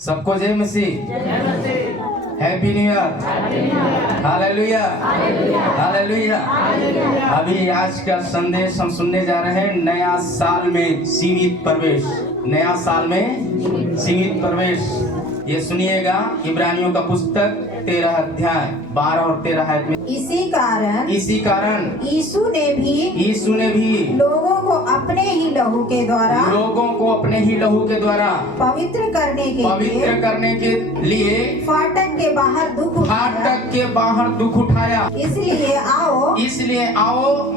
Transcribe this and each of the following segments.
सबको जय मसीह, happy new year, hallelujah, hallelujah. अभी आज का संदेश हम सुनने जा रहे हैं, नया साल में सीमित प्रवेश। नया साल में सीमित प्रवेश, ये सुनिएगा। इब्रानियों का पुस्तक 13 अध्याय 12 और 13 आयत में, इसी कारण यीशु ने भी लोगों को अपने ही लहू के द्वारा पवित्र करने के लिए फाटक के बाहर दुख उठाया। इसलिए आओ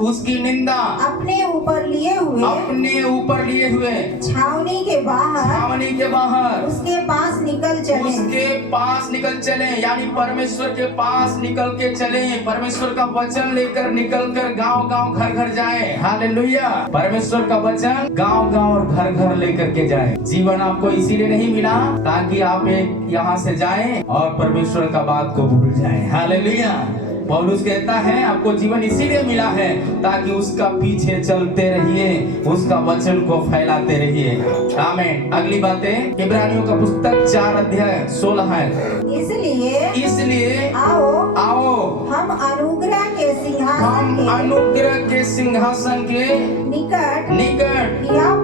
उसकी निंदा अपने ऊपर लिए हुए छावनी के बाहर उसके पास निकल चले, यानी परमेश्वर के पास निकल के चले। परमेश्वर का वचन लेकर निकल कर गाँव घर जाए। हालेलुया। परमेश्वर का वचन गाँव और घर लेकर के जाए। जीवन आपको इसीलिए नहीं मिला ताकि आप एक यहाँ से जाएं और परमेश्वर का बात को भूल जाएं। हालेलुया। पौलुस कहता है आपको जीवन इसीलिए मिला है ताकि उसका पीछे चलते रहिए, उसका वचन को फैलाते रहिए। आमीन। अगली बातें, इब्रानियों का पुस्तक 4 अध्याय 16 है। इसलिए आओ हम अनुग्रह के सिंहासन के निकट हियाव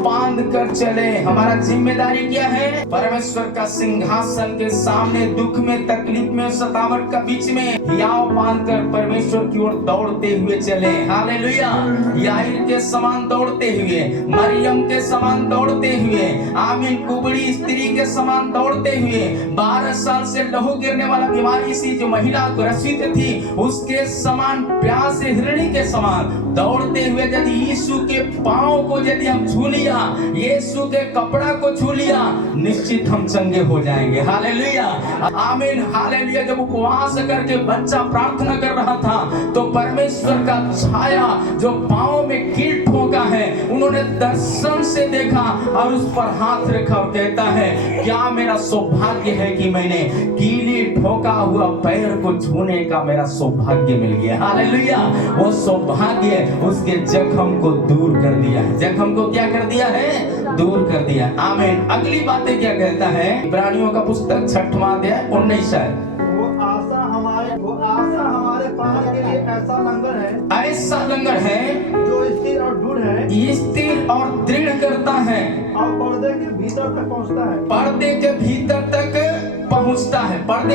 बांध कर चले। हमारा जिम्मेदारी क्या है? परमेश्वर का सिंहासन के सामने दुख में, तकलीफ में, सतावट का बीच में हियाव बांध कर परमेश्वर की ओर दौड़ते हुए चले। हालेलुया। याहीर के समान दौड़ते हुए, मरियम के समान दौड़ते हुए, आमीन, कुबड़ी स्त्री के समान दौड़ते हुए, 12 साल से लहू गिरने वाला बीमारी सी जो महिला ग्रसित थी उसके समान, प्यास हिरणी के समान दौड़ते हुए यदि यीशु के पांव को यदि हम छू लिया, यीशु के कपड़ा को छू लिया, निश्चित हम चंगे हो जाएंगे। हालेलुया, आमीन, हालेलुया। जब उपवास करके बच्चा प्रार्थना कर रहा था तो परमेश्वर का छाया जो पांव में कील ठोका है, उन्होंने दर्शन से देखा और उस पर हाथ रखा और कहता है, क्या मेरा सौभाग्य है कि मैंने कीली ठोका हुआ पैर को छूने का मेरा सौभाग्य मिल गया। हालेलुया। वो सौभाग्य उसके जख्म को दूर कर दिया है। जख्म को क्या कर दिया है? दूर कर दिया। आमीन। अगली बातें क्या कहता है? इब्रानियों का पुस्तक 6वां अध्याय 19 है। वो आशा हमारे प्राण के लिए ऐसा लंगर है जो स्थिर और दृढ़ है, स्थिर और दृढ़ करता है और पर्दे के भीतर तक पहुंचता है। पर्दे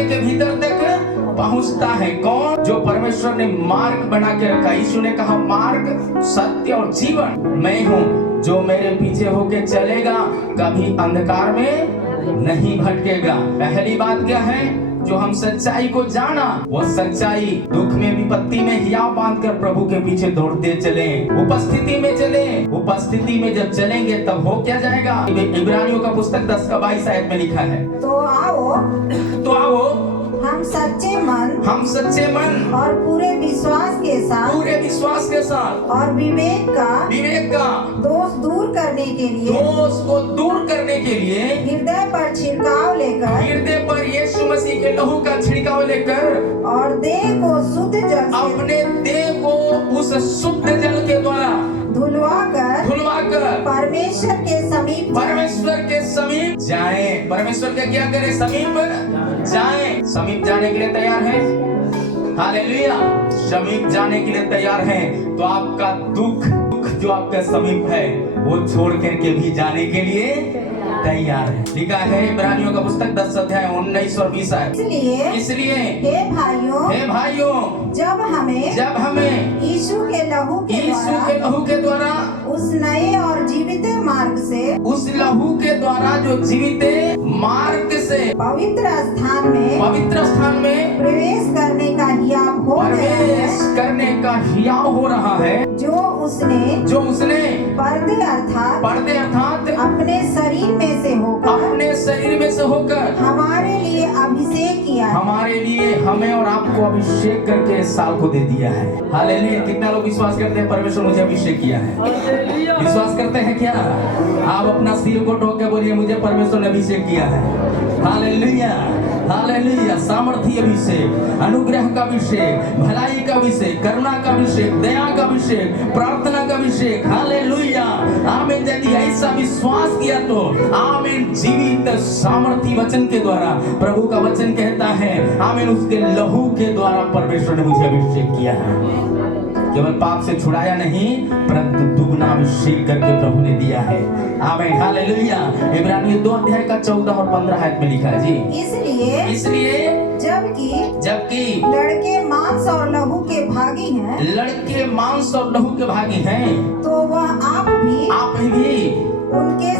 के भीतर तक पहुंचता है। कौन? जो परमेश्वर ने मार्ग बना के रखा। यीशु ने कहा, मार्ग, सत्य और जीवन मैं हूँ। जो मेरे पीछे होके चलेगा कभी अंधकार में नहीं भटकेगा। पहली बात क्या है? जो हम सच्चाई को जाना, वो सच्चाई दुख में, विपत्ति में हियाव बांध कर प्रभु के पीछे दौड़ते चले, उपस्थिति में जब चलेंगे तब हो क्या जाएगा? इब्रानियों का पुस्तक 10 का 22 आयत में लिखा है, तो आओ हम सच्चे मन और पूरे विश्वास के साथ और विवेक का दोष को दूर करने के लिए हृदय पर यीशु मसीह के लहू का छिड़काव लेकर और अपने देह को उस शुद्ध जल के द्वारा धुलवाकर परमेश्वर के समीप जाएं। परमेश्वर के क्या करें? समीप जाएं। समीप जाने के लिए तैयार हैं? हालेलुया। समीप जाने के लिए तैयार हैं तो आपका दुख जो आपका समीप है वो छोड़ करके भी जाने के लिए तैयार है। लिखा है इब्रानियों का पुस्तक 10 अध्याय 19 और 20 है। इसलिए हे भाइयों जब हमें यीशु के लहू के द्वारा उस नए और जीवित मार्ग से, उस लहू के द्वारा जो जीवित मार्ग से पवित्र स्थान में प्रवेश करने का हियाव हो रहा है, जो उसने पर्दे अर्थात अपने शरीर में से होकर हमारे लिए अभिषेक किया है। हमारे लिए, हमें और आपको अभिषेक करके इस साल को दे दिया है। हालेलुया। कितना लोग विश्वास करते हैं परमेश्वर मुझे अभिषेक किया है? विश्वास करते हैं क्या? आप अपना सिर को ठोक के बोलिए, मुझे परमेश्वर ने अभिषेक किया है। Hallelujah, hallelujah. सामर्थ्य अभिषेक, अनुग्रह का अभिषेक, भलाई का अभिषेक, करुणा का अभिषेक, दया का अभिषेक, प्रार्थना अलग अभिषेक। हालेलुया, आमीन। यदि ऐसा विश्वास किया तो आमीन, जीवित सामर्थी वचन के द्वारा प्रभु का वचन कहता है आमीन, उसके लहू के द्वारा परमेश्वर ने मुझे अभिषेक किया है। केवल पाप से छुड़ाया नहीं, परंतु दुगना अभिषेक करके प्रभु ने दिया है। आमीन, हालेलुया। इब्रानियों 2 अध्याय का 14 और 15 आयत में लिखा है जी। इसलिए जबकि लड़के मांस और लहू के भागी हैं, लड़के मांस और लहू के भागी हैं, तो वह आप भी उनके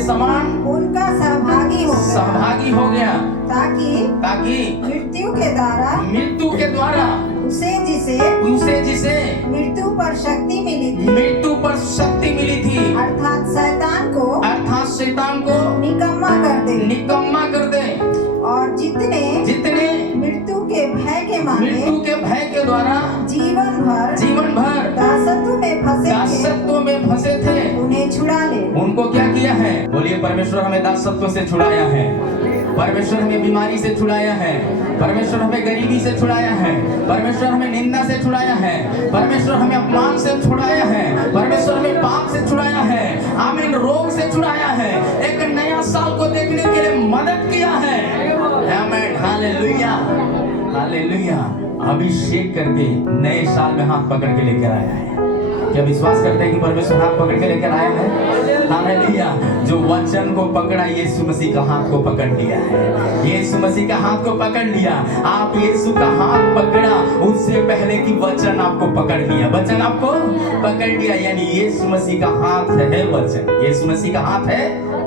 समान उनका सहभागी हो गया, ताकि मृत्यु के द्वारा उसे जिसे मृत्यु पर शक्ति मिली थी अर्थात शैतान को निकम्मा कर दे और जितने मृत्यु के भय के द्वारा जीवन भर दासत्व में फंसे थे उन्हें छुड़ा ले। उनको क्या किया है? बोलिए, परमेश्वर हमें दासत्व से छुड़ाया है, परमेश्वर हमें बीमारी से छुड़ाया है, परमेश्वर हमें गरीबी से छुड़ाया है, परमेश्वर हमें निंदा से छुड़ाया है, परमेश्वर हमें अपमान से छुड़ाया है, परमेश्वर हमें पाप से छुड़ाया है, आमीन, रोग से छुड़ाया है, एक नया साल को देखने के लिए मदद किया है। आमीन, हालेलुया, हालेलुया। अभिषेक करके नए साल में हाथ पकड़ के लेकर आया है। क्या विश्वास करते हैं कि परमेश्वर हाथ पकड़ के लेकर आया है? हालेलुया। जो वचन को पकड़ा, यीशु मसीह का हाथ को पकड़ लिया है। यीशु मसीह का हाथ को पकड़ लिया। आप यीशु का हाथ पकड़ा उससे पहले कि वचन आपको पकड़ लिया, वचन आपको पकड़ लिया, यानी यीशु मसीह का हाथ है वचन। यीशु मसीह का हाथ है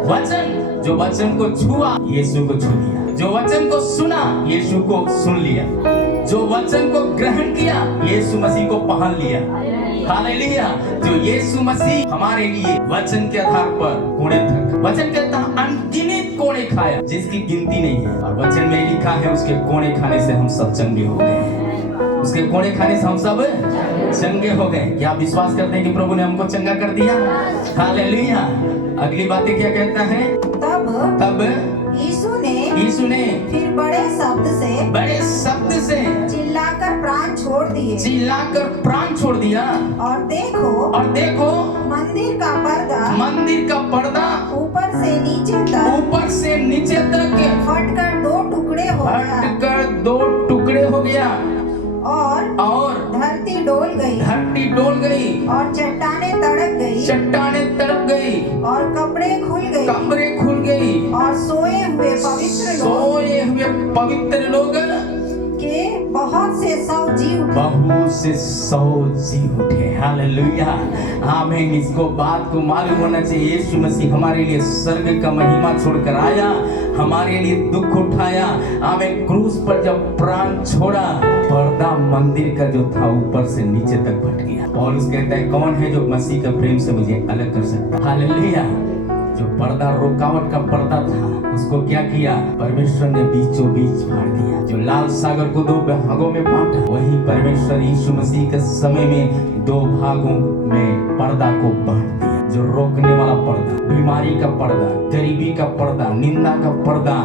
वचन। जो वचन को छुआ, यीशु को छू लिया। जो वचन को सुना, यीशु को सुन लिया। जो वचन को ग्रहण किया, यीशु मसीह को पहन लिया। हालेलुया। जो यीशु मसीह हमारे लिए वचन के आधार पर कोड़े तक, वचन कहता है अनगिनत कोड़े खाया, जिसकी गिनती नहीं है। और वचन में लिखा है उसके कोड़े खाने से हम सब चंगे हो गए। उसके कोड़े खाने से हम सब चंगे हो गए। क्या आप विश्वास करते हैं कि प्रभु ने हमको चंगा कर दिया? हालेलुया। अगली बातें क्या कहता है? तब यीशु ने फिर बड़े शब्द से चिल्लाकर प्राण छोड़ दिया। और देखो मंदिर का पर्दा ऊपर से नीचे तक फटकर दो टुकड़े हो गया। और धरती डोल गई और चट्टानें तड़प गई और कपड़े खुल गई और सोए हुए पवित्र लोग के बहुत से सौ जी उठे। हालेलुया, आमीन। इसको बात को मालूम होना चाहिए, यीशु मसीह हमारे लिए स्वर्ग का महिमा छोड़कर आया, हमारे लिए दुख उठाया। आमीन। क्रूस पर जब प्राण छोड़ा, पर्दा मंदिर का जो था ऊपर से नीचे तक फट गया। और उस कहता है, कौन है जो मसीह के प्रेम से मुझे अलग कर सकता? हालेलुया। जो पर्दा रुकावट का पर्दा था, उसको क्या किया? परमेश्वर ने बीचों बीच फाड़ दिया। जो लाल सागर को 2 भागों में बांटा, वही परमेश्वर यीशु मसीह के समय में 2 भागों में पर्दा को बांट दिया। जो रोकने वाला पर्दा, बीमारी का पर्दा, गरीबी का पर्दा, निंदा का पर्दा,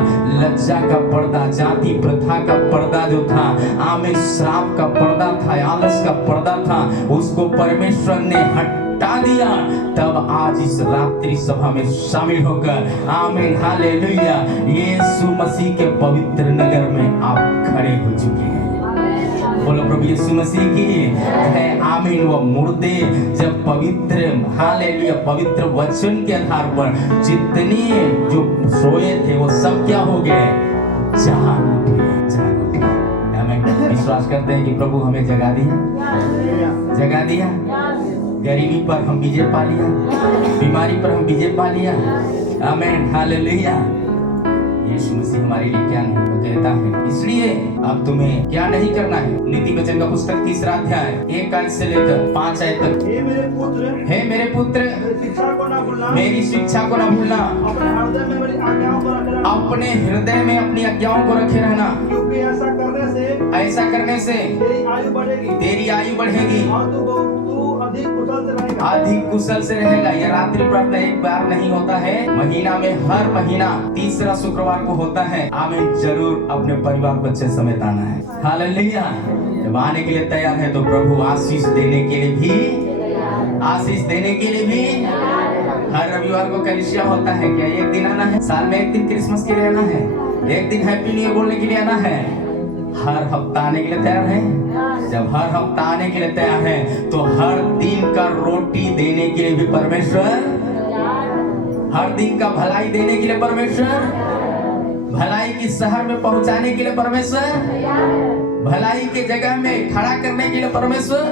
लज्जा का पर्दा, जाति प्रथा का पर्दा जो था, आमीन, श्राप का पर्दा था, आलस का पर्दा था, उसको परमेश्वर ने हटा दिया। तब आज इस रात्रि सभा में शामिल होकर, आमीन, हालेलुया, यीशु मसीह के पवित्र नगर में आप खड़े हो चुके हैं। बोलो प्रभु यीशु मसीह की है। आमीन। वो मुर्दे जब पवित्र, हालेलुया, पवित्र वचन के आधार पर जितने जो सोए थे वो सब क्या हो गए? जाग उठे। आमीन। विश्वास करते हैं कि प्रभु हमें जगा दिया। गरीबी पर हम विजय पा लिया, बीमारी पर हम विजय पा लिया। आमीन, हालेलुया। यीशु मसीह हमारे लिए क्या नहीं कहता है। इसलिए अब तुम्हें क्या नहीं करना है? नीति वचन का पुस्तक 3 अध्याय 1 आयत से लेकर 5 आयत तक। हे मेरे पुत्र मेरी शिक्षा को न भूलना, अपने हृदय में अपनी आज्ञाओं को रखे रहना, क्योंकि ऐसा करने से तेरी आयु बढ़ेगी और तू अधिक कुशल से रहेगा। यह रात्रि प्रार्थना एक बार नहीं होता है, महीना में हर महीना 3रा शुक्रवार को होता है। आमीन। जरूर अपने परिवार बच्चे समेत आना है। हालेलुया। जब आने के लिए तैयार है तो प्रभु आशीष देने के लिए भी आशीष देने के लिए भी। हर रविवार को कलिसिया होता है क्या? एक दिन आना है, साल में एक दिन क्रिसमस के लिए आना है, एक दिन हैप्पी न्यू ईयर बोलने के लिए आना है। हर हफ्ता आने के लिए तैयार है? जब हर हफ्ता आने के लिए तैयार है तो हर दिन का रोटी देने के लिए भी परमेश्वर, हर दिन का भलाई देने के लिए परमेश्वर, भलाई की शहर में पहुंचाने के लिए परमेश्वर, भलाई के जगह में खड़ा करने के लिए परमेश्वर।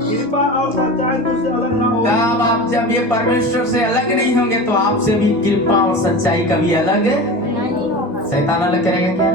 कृपा और सच्चाई तुझसे अलग ना हो। तब आप जब ये परमेश्वर से अलग नहीं होंगे तो आपसे भी कृपा और सच्चाई कभी अलग, शैतान अलग करेगा क्या?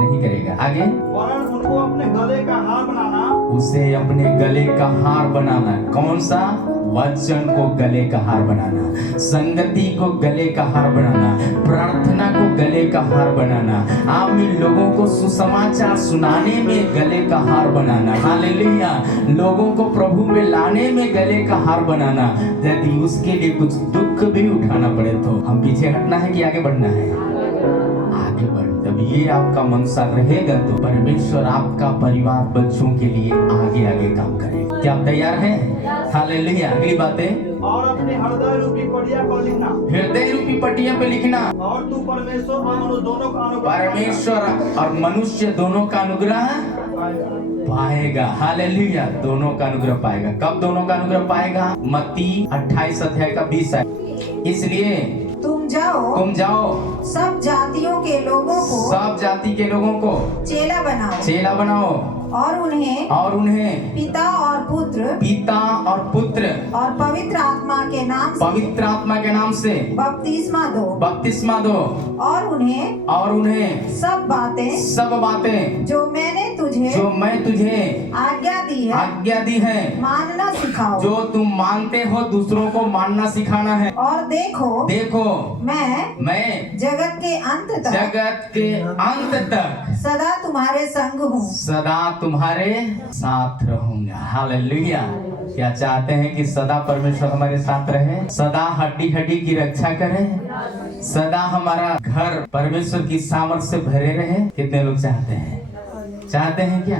नहीं करेगा। आगे, वरन उनको अपने गले का हार बनाना, उसे अपने गले का हार बनाना। कौन सा? वचन को गले का हार बनाना, संगति को गले का हार बनाना, प्रार्थना को गले का हार बनाना, आमीन, लोगों को सुसमाचार सुनाने में गले का हार बनाना, हालेलुया, लोगों को प्रभु में लाने में गले का हार बनाना। यदि उसके लिए कुछ दुख भी उठाना पड़े तो हम पीछे हटना है कि आगे बढ़ना है? आगे बढ़। जब ये आपका मनसा रहेगा तो परमेश्वर आपका परिवार बच्चों के लिए आगे आगे काम करेगा। क्या आप तैयार हैं? हालेलुया। अगली बातें, और अपने हृदय रूपी पटिया पर लिखना, हृदय रूपी पटिया पे लिखना। और तू परमेश्वर और मनुष्य दोनों का अनुग्रह, परमेश्वर और मनुष्य दोनों का अनुग्रह पाएगा। हालेलुया, दोनों का अनुग्रह पाएगा। कब दोनों का अनुग्रह पाएगा? मत्ती 28 अध्याय का 20 है। इसलिए तुम जाओ सब जातियों के लोगों को, सब जाति के लोगों को चेला बनाओ और उन्हें पिता और पुत्र और पवित्र आत्मा के नाम से बपतिस्मा दो और उन्हें सब बातें जो मैं तुझे आज्ञा दी है मानना सिखाओ। जो तुम मानते हो दूसरों को मानना सिखाना है। और देखो मैं जगत के अंत तक सदा तुम्हारे संग हूँ, सदा तुम्हारे साथ रहूंगा। हालेलुया। क्या चाहते हैं कि सदा परमेश्वर हमारे साथ रहे, सदा हड्डी हड्डी की रक्षा करे, सदा हमारा घर परमेश्वर की सामर्थ से भरे रहे? कितने लोग चाहते हैं क्या?